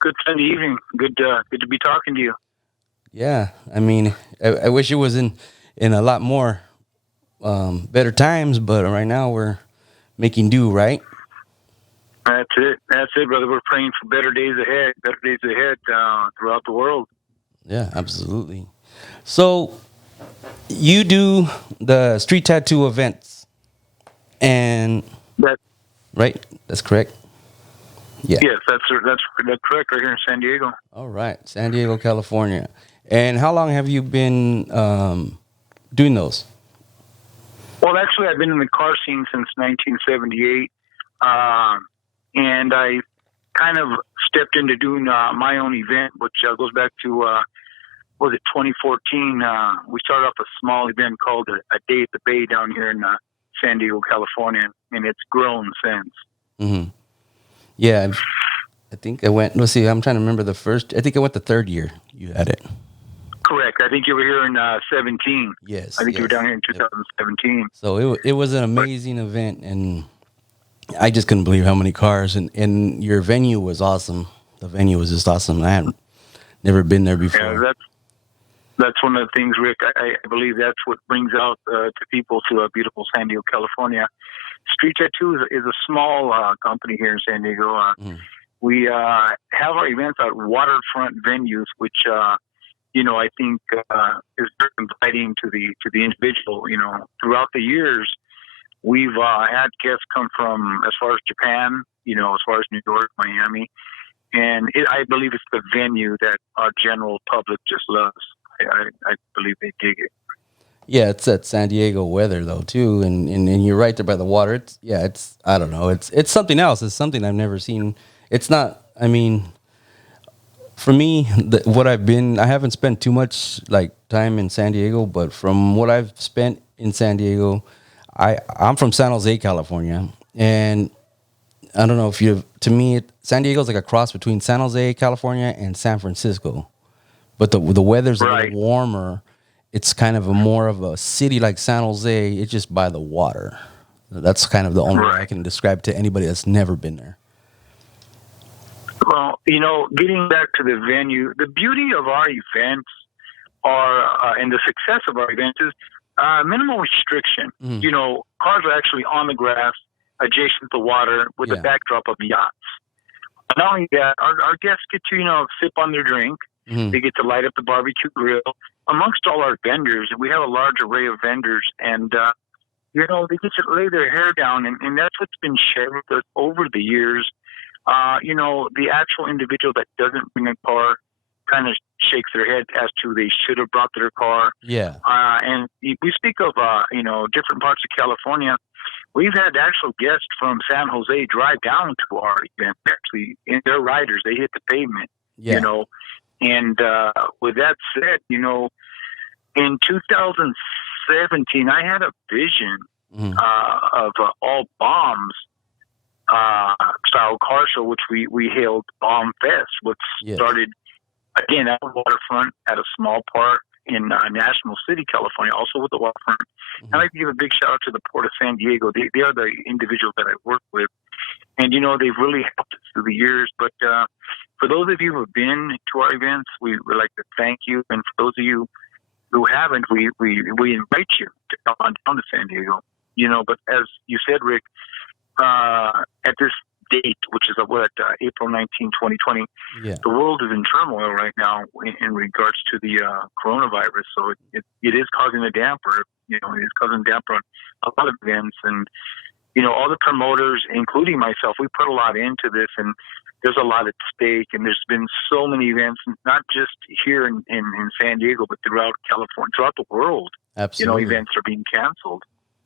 Good Sunday evening. Good to be talking to you. Yeah, I mean, I wish it was in a lot more better times, but right now we're making do, right? That's it. That's it, brother. We're praying for better days ahead throughout the world. Yeah, absolutely. So you do the street tattoo events, and That right? That's correct. Yeah. yes, that's correct. Right here in San Diego. All right, San Diego, California. And how long have you been doing those? Well, actually, I've been in the car scene since 1978, and I kind of stepped into doing my own event, which goes back to was it 2014? We started off a small event called a Day at the Bay down here in San Diego, California, and it's grown since. Hmm. Yeah, I think I went. Let's see. I'm trying to remember the first. I think I went the third year you had it. Correct. I think you were here in 17. I Yes, think you were yes. down here in Yep. 2017. So it was an But amazing event, and I just couldn't believe how many cars and your venue was awesome. The venue was just awesome. I had never been there yeah, before. that's one of the things, Rick. I believe that's what brings out to people to beautiful San Diego, California. Street Tattoo is a small company here in San Diego. Mm. We have our events at waterfront venues, which I think is very inviting to the individual. Throughout the years, we've had guests come from as far as Japan, as far as New York, Miami, and I believe it's the venue that our general public just loves. I believe they dig it. Yeah, it's that San Diego weather though too, and you're right there by the water. It's yeah, it's I don't know. It's something else. It's something I've never seen. It's not. I mean, for me, what I haven't spent too much like time in San Diego, but from what I've spent in San Diego, I'm from San Jose, California, and I don't know if you. To me, San Diego's like a cross between San Jose, California, and San Francisco. But the weather's a little Right. warmer. It's kind of a more of a city like San Jose. It's just by the water. That's kind of the only way I Right. can describe to anybody that's never been there. Well, getting back to the venue, the beauty of our events are, and the success of our events is minimal restriction. Hmm. Cars are actually on the grass, adjacent to water, with the Yeah. backdrop of yachts. Not only that, our guests get to, sip on their drink. Hmm. They get to light up the barbecue grill. Amongst all our vendors, we have a large array of vendors, and, they get to lay their hair down, and that's what's been shared with us over the years. The actual individual that doesn't bring a car kind of shakes their head as to they should have brought their car. Yeah. And we speak of, different parts of California. We've had actual guests from San Jose drive down to our event, actually, in their riders. They hit the pavement, you Yeah. know. And with that said, in 2017, I had a vision Hmm. of all bombs style car show, which we hailed Bomb Fest, which Yes. started again at the waterfront at a small park in National City, California, also with the waterfront. I'd Hmm. like to give a big shout out to the Port of San Diego. They are the individuals that I work with, and they've really helped us through the years. But for those of you who have been to our events, we would like to thank you, and for those of you who haven't, we invite you to come on down to San Diego. But as you said, Rick, at this date, which is April 19, 2020, Yeah. the world is in turmoil right now in regards to the coronavirus. So it is causing a damper. It is causing a damper on a lot of events. And, all the promoters, including myself, we put a lot into this, and there's a lot at stake. And there's been so many events, not just here in San Diego, but throughout California, throughout the world. Absolutely. Events are being canceled.